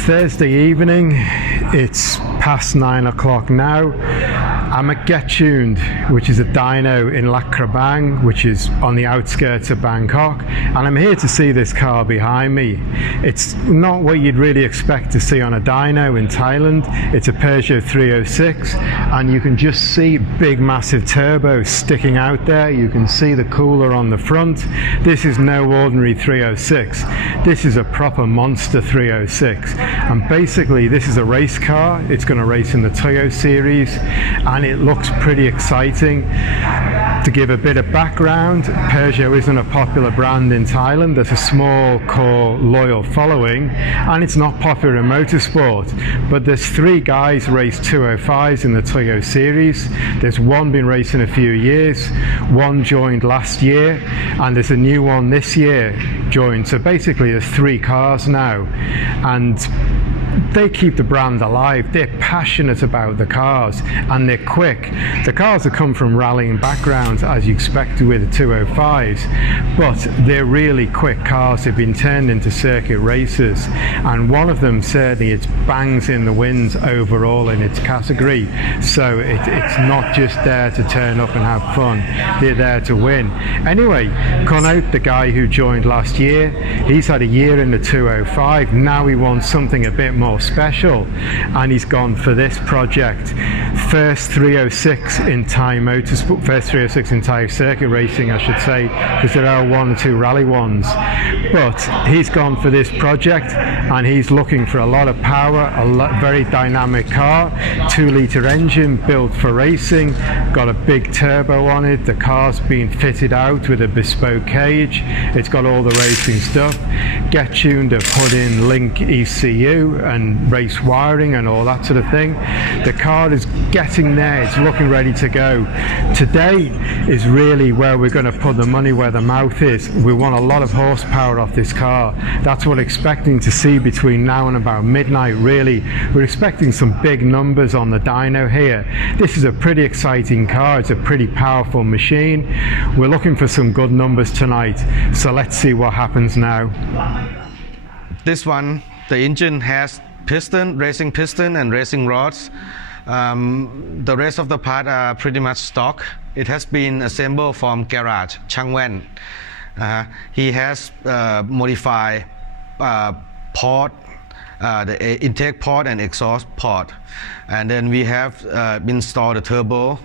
Thursday evening, it's past 9 o'clock now. I'm at Gettuned, which is a dyno in Lat Krabang, which is on the outskirts of Bangkok, and I'm here to see this car behind me. It's not what you'd really expect to see on a dyno in Thailand. It's a Peugeot 306, and you can just see big massive turbos sticking out there. You can see the cooler on the front. This is no ordinary 306. This is a proper monster 306, and basically this is a race car. It's going to race in the Toyo series, and it looks pretty exciting. To give a bit of background, Peugeot isn't a popular brand in Thailand. There's a small core loyal following, and it's not popular in motorsport. But there's 3 guys race 205s in the Toyo series. There's one been racing a few years, one joined last year, and there's a new one this year joined. So basically there's 3 cars now, and they keep the brand alive. They're passionate about the cars, and they're quick. The cars have come from rallying backgrounds, as you expect with the 205s, but they're really quick cars. They've been turned into circuit racers, and one of them certainly, it bangs in the wins overall in its category. So it's not just there to turn up and have fun, they're there to win. Anyway, Connaught, the guy who joined last year, he's had a year in the 205. Now he wants something a bit more special, and he's gone for this project. First 306 in Thai motorsport, first 306 in Thai circuit racing, I should say, because there are 1 or 2 rally ones. But he's gone for this project, and he's looking for a lot of power, very dynamic car, 2-litre engine built for racing, got a big turbo on it. The car's been fitted out with a bespoke cage. It's got all the racing stuff. Gettuned have put in link ECU and race wiring and all that sort of thing. The car is getting there, it's looking ready to go. Today is really where we're going to put the money where the mouth is. We want a lot of horsepower off this car. That's what we're expecting to see between now and about midnight, really. We're expecting some big numbers on the dyno here. This is a pretty exciting car, it's a pretty powerful machine. We're looking for some good numbers tonight, so let's see what happens now. This one, the engine has racing piston and racing rods. The rest of the part are pretty much stock. It has been assembled from garage, Chang Van. He has modified port, the intake port and exhaust port. And then we have installed the turbo.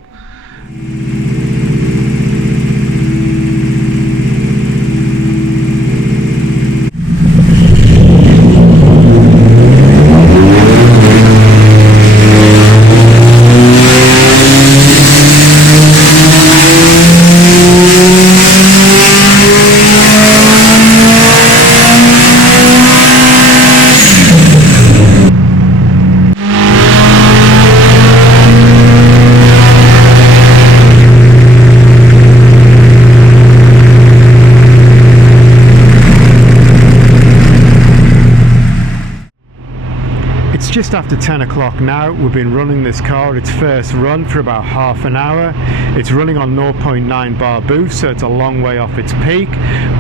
Just after 10 o'clock now. We've been running this car its first run for about half an hour. It's running on 0.9 bar boost, so it's a long way off its peak.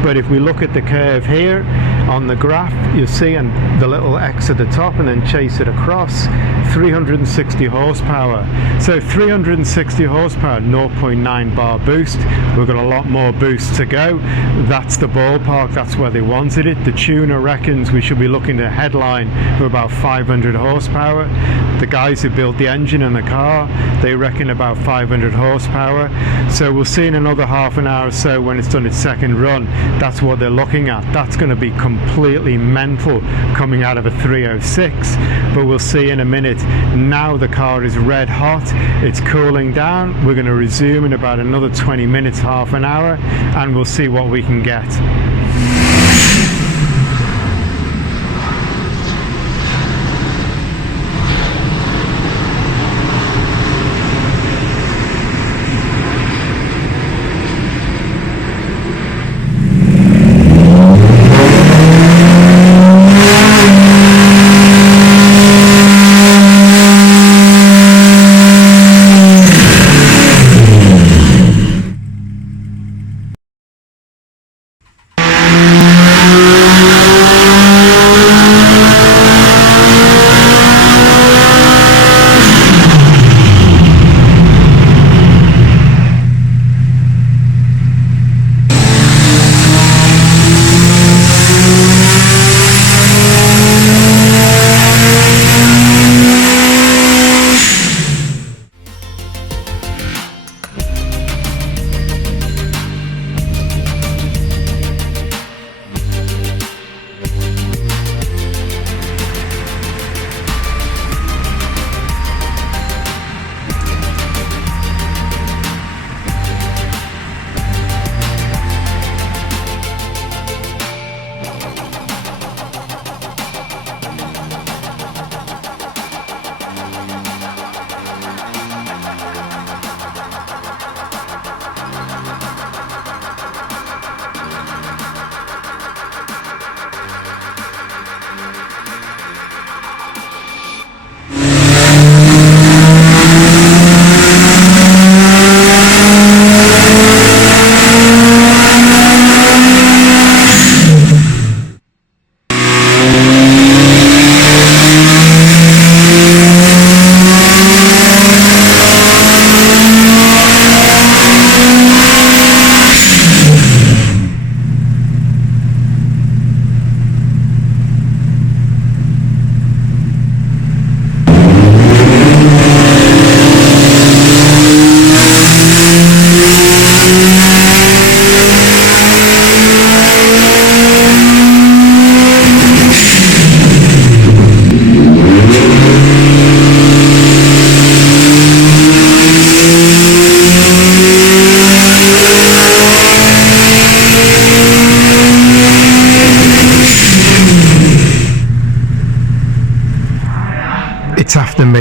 But if we look at the curve here on the graph, you'll see, and the little X at the top, and then chase it across, 360 horsepower. So 360 horsepower, 0.9 bar boost. We've got a lot more boost to go. That's the ballpark, that's where they wanted it. The tuner reckons we should be looking at a headline for about 500 horsepower. The guys who built the engine and the car, they reckon about 500 horsepower. So we'll see in another half an hour or so when it's done its second run. That's what they're looking at. That's going to be completely mental coming out of a 306, but we'll see in a minute. Now the car is red hot, it's cooling down. We're going to resume in about another 20 minutes, half an hour, and we'll see what we can get.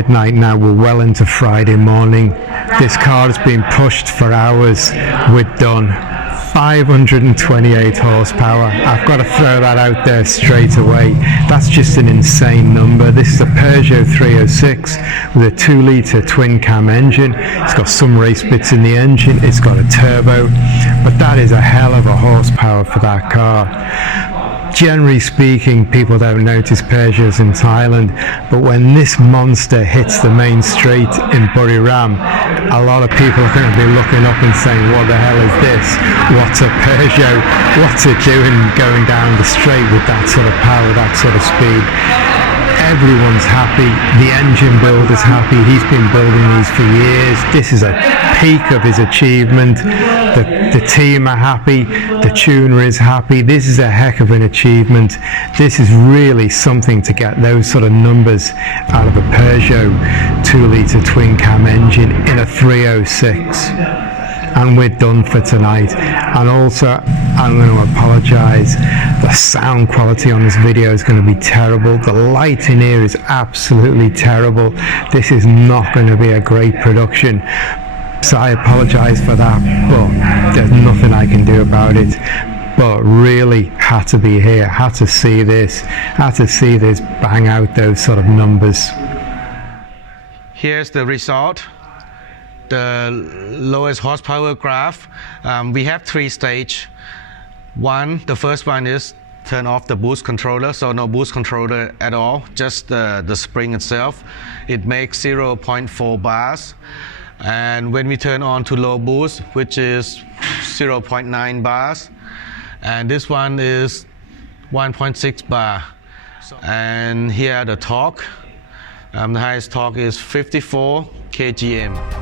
midnight now, we're well into Friday morning. This car has been pushed for hours. We're done. 528 horsepower. I've got to throw that out there straight away. That's just an insane number. This is a Peugeot 306 with a 2 litre twin cam engine. It's got some race bits in the engine. It's got a turbo, but that is a hell of a horsepower for that car. Generally speaking, people don't notice Peugeots in Thailand, but when this monster hits the main straight in Buriram, a lot of people are going to be looking up and saying, what the hell is this? What's a Peugeot? What's it doing going down the straight with that sort of power, that sort of speed? Everyone's happy. The engine builder's happy. He's been building these for years. This is a peak of his achievement. The team are happy. The tuner is happy. This is a heck of an achievement. This is really something to get those sort of numbers out of a Peugeot 2 litre twin cam engine in a 306. And we're done for tonight. And also, I'm going to apologize. The sound quality on this video is going to be terrible. The lighting here is absolutely terrible. This is not going to be a great production. So I apologize for that, but there's nothing I can do about it. But really had to be here, had to see this bang out those sort of numbers. Here's the result. The lowest horsepower graph. We have 3 stages. The first one is turn off the boost controller, so no boost controller at all, just the spring itself. It makes 0.4 bars. And when we turn on to low boost, which is 0.9 bars, and this one is 1.6 bar. And here the torque. The highest torque is 54 kgm.